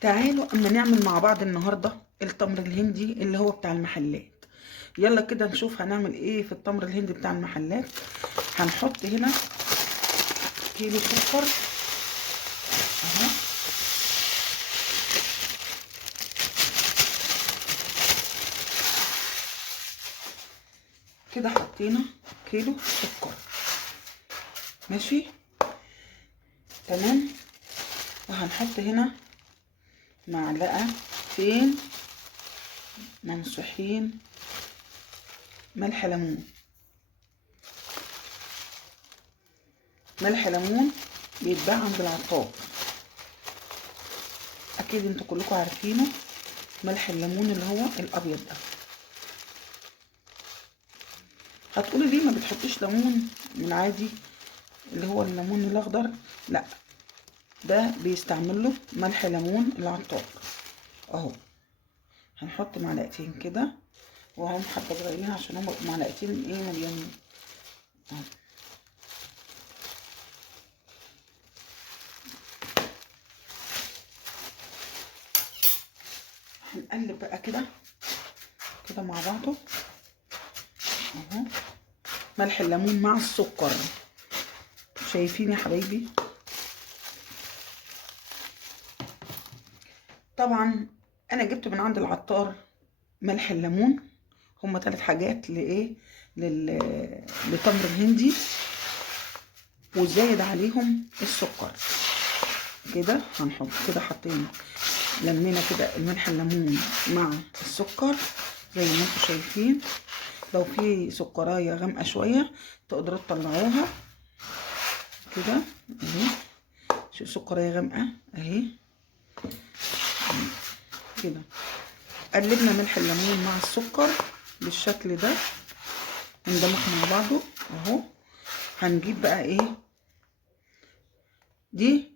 تعالوا اما نعمل مع بعض النهارده التمر الهندي اللي هو بتاع المحلات. يلا كده نشوف هنعمل ايه في التمر الهندي بتاع المحلات. هنحط هنا كيلو سكر اهو، كده حطينا كيلو سكر ماشي تمام. وهنحط هنا معلقتين ممسوحين ملح ليمون. ملح ليمون بيتباع عند العطار، اكيد انتوا كلكم عارفينه، ملح الليمون اللي هو الابيض ده. هتقولي ليه ما بتحطيش ليمون من عادي اللي هو الليمون الاخضر؟ لا، ده بيستعمل له ملح ليمون العطار اهو. هنحط معلقتين كده وهم حبه صغيرين عشان هم معلقتين ايه مليانين اهو. هنقلب بقى كده كده مع بعضه اهو. ملح الليمون مع السكر، شايفين يا حبايبي؟ طبعا انا جبت من عند العطار ملح الليمون، هما 3 حاجات لايه لتمر الهندي، وزايد عليهم السكر كده. هنحط كده، حطينا لمينا كده الملح الليمون مع السكر زي ما انتم شايفين. لو في سكرايه غامقه شويه تقدروا تطلعوها كده اهي. شوف سكرايه غامقه اهي كده. قلبنا ملح الليمون مع السكر بالشكل ده، اندمج مع بعضه اهو. هنجيب بقى ايه دي،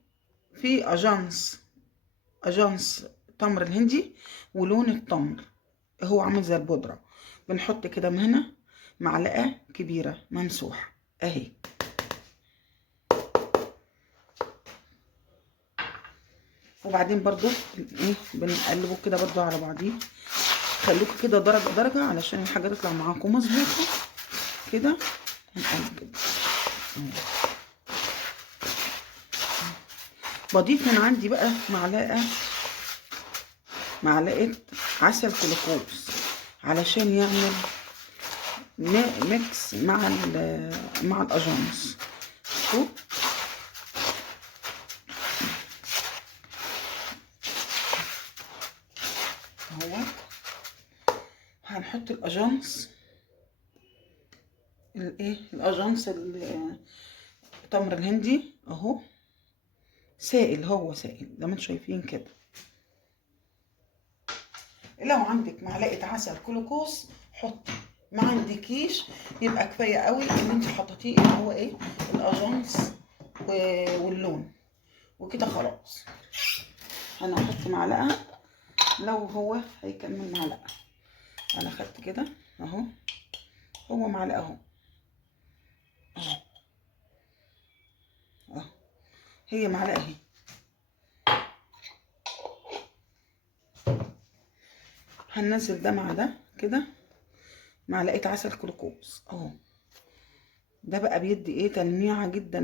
في اجانس تمر الهندي ولون التمر هو عامل زي البودره. بنحط كده من هنا معلقه كبيره ممسوح اهي. وبعدين برضو ايه بنقلبه كده برضو على بعضيه. خلوكوا كده درجه درجه علشان الحاجه تطلع معاكم مظبوطه كده. هنقلب كده. بضيف من عندي بقى معلقه عسل كلوكوز علشان يعمل ميكس مع الاجانس. شوف اهو. هنحط الاجانس الاجانس التمر الهندي اهو سائل، هو سائل زي ما انتم شايفين كده. لو عندك معلقه عسل كلوكوز حطي، ما عندكيش يبقى كفايه قوي ان انت حطيتيه اللي هو ايه الاجانس واللون وكده خلاص. انا هحط معلقه لو هو هيكمل معلقه. انا خدت كده اهو، هو معلقه اهو اهو، هي معلقه اهي. هننزل ده مع ده كده معلقه عسل كلوكوز اهو. ده بقى بيدي ايه تلميعه جدا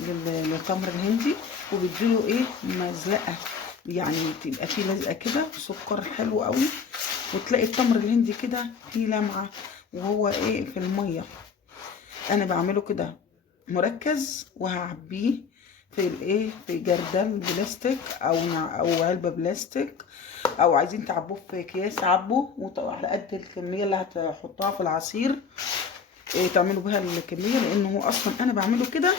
للتمر الهندي، وبيديله ايه مزلقه، يعني تبقى فيه لزقه كده، سكر حلو قوي، وتلاقي التمر الهندي كده فيه لمعه وهو ايه في الميه. انا بعمله كده مركز وهعبيه في الايه في جردل بلاستيك او علبه بلاستيك، او عايزين تعبوه في اكياس عبوه على قد الكميه اللي هتحطها في العصير إيه تعملوا بها الكميه، لانه هو اصلا انا بعمله كده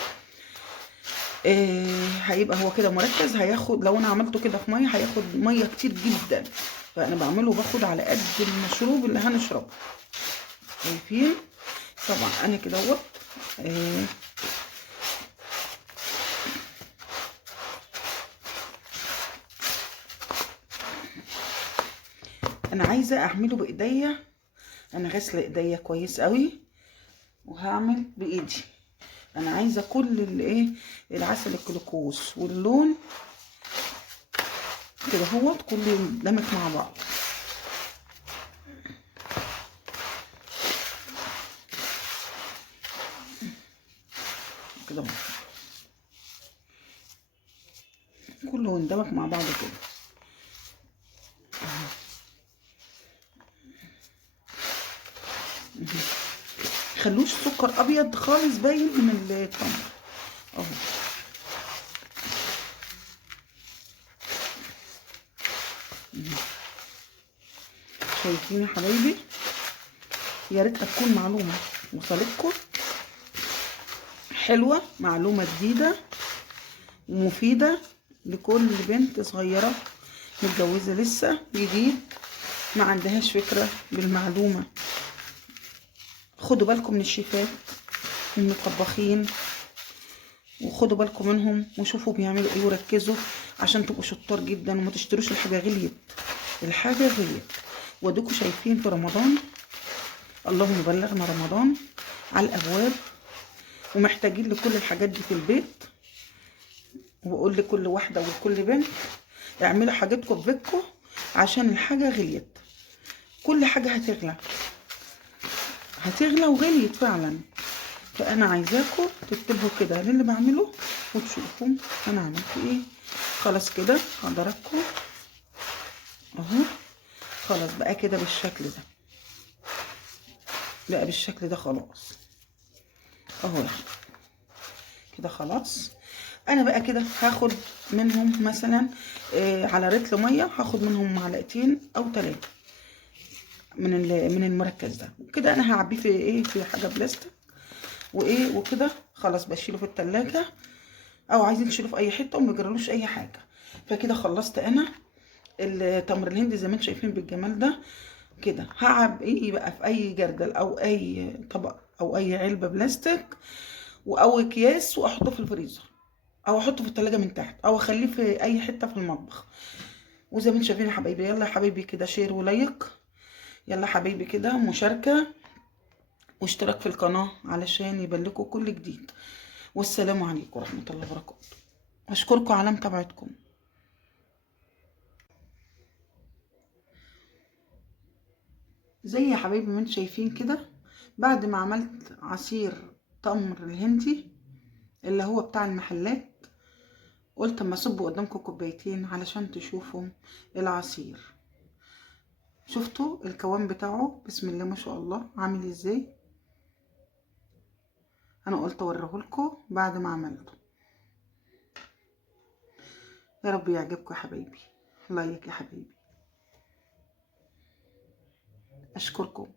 إيه هيبقى هو كده مركز. هياخد لو انا عملته كده في ميه هياخد ميه كتير جدا، فانا بعمله باخد على قد المشروب اللي هنشربه. شايفين؟ طبعا انا كده اهوت إيه انا عايزه اعمله بايديا. انا غاسله ايديا كويس قوي وهعمل بايدي. انا عايزه كل العسل الجلوكوز واللون كده هو كله دمج مع بعض كده، كله اندمج مع بعض كده. خلوش سكر ابيض خالص باين من التمر اهو. شايفين يا حبايبي؟ يا ريت تكون معلومه وصلتكم حلوه، معلومه جديده ومفيده لكل بنت صغيره متجوزه لسه جديد ما عندهاش فكره بالمعلومه. خدوا بالكم من الشيفات من الطباخين، وخدوا بالكم منهم وشوفوا بيعملوا ايه وركزوا عشان تبقوا شطار جدا، وما تشتروش الحاجه غليت. الحاجه غليت وديكوا شايفين في رمضان، اللهم بلغنا رمضان على الابواب، ومحتاجين لكل الحاجات دي في البيت. وبقول لكل واحده ولكل بنت اعملوا حاجتكم في بيتكم عشان الحاجه غليت. كل حاجه هتغلى وغليت فعلا. فانا عايزاكم تكتبوا كده للي بعمله وتشوفوا انا عملت ايه. خلاص كده حضراتكم اهو، خلاص بقى كده بالشكل ده، بقى بالشكل ده خلاص اهو كده خلاص. انا بقى كده هاخد منهم مثلا على رتل ميه هاخد منهم معلقتين او 3 من المركز ده. وكده انا هعبيه في ايه، في حاجه بلاستيك وايه وكده. خلاص بشيله في التلاجة او عايزين تشيله في اي حته وما يجرالوش اي حاجه. فكده خلصت انا التمر الهندي زي ما انتم شايفين بالجمال ده. كده هعب ايه بقى في اي جردل او اي طبق او اي علبه بلاستيك او اكياس، واحطه في الفريزر او احطه في التلاجة من تحت او اخليه في اي حته في المطبخ. وزي ما انتم شايفين يا حبايبي، يلا يا حبايبي كده شير ولايك، يلا حبايبي كده مشاركه واشتراك في القناه علشان يبلكوا كل جديد. والسلام عليكم ورحمه الله وبركاته. اشكركم على متابعتكم. زي يا حبايبي ما انتم شايفين كده، بعد ما عملت عصير تمر الهندي اللي هو بتاع المحلات، قلت اما اصب قدامكم كوبايتين علشان تشوفوا العصير. شفتوا القوام بتاعه؟ بسم الله ما شاء الله عامل ازاي. انا قلت اوريهولكم بعد ما عملته. يا رب يعجبكم يا حبايبي. لايك يا حبايبي. اشكركم.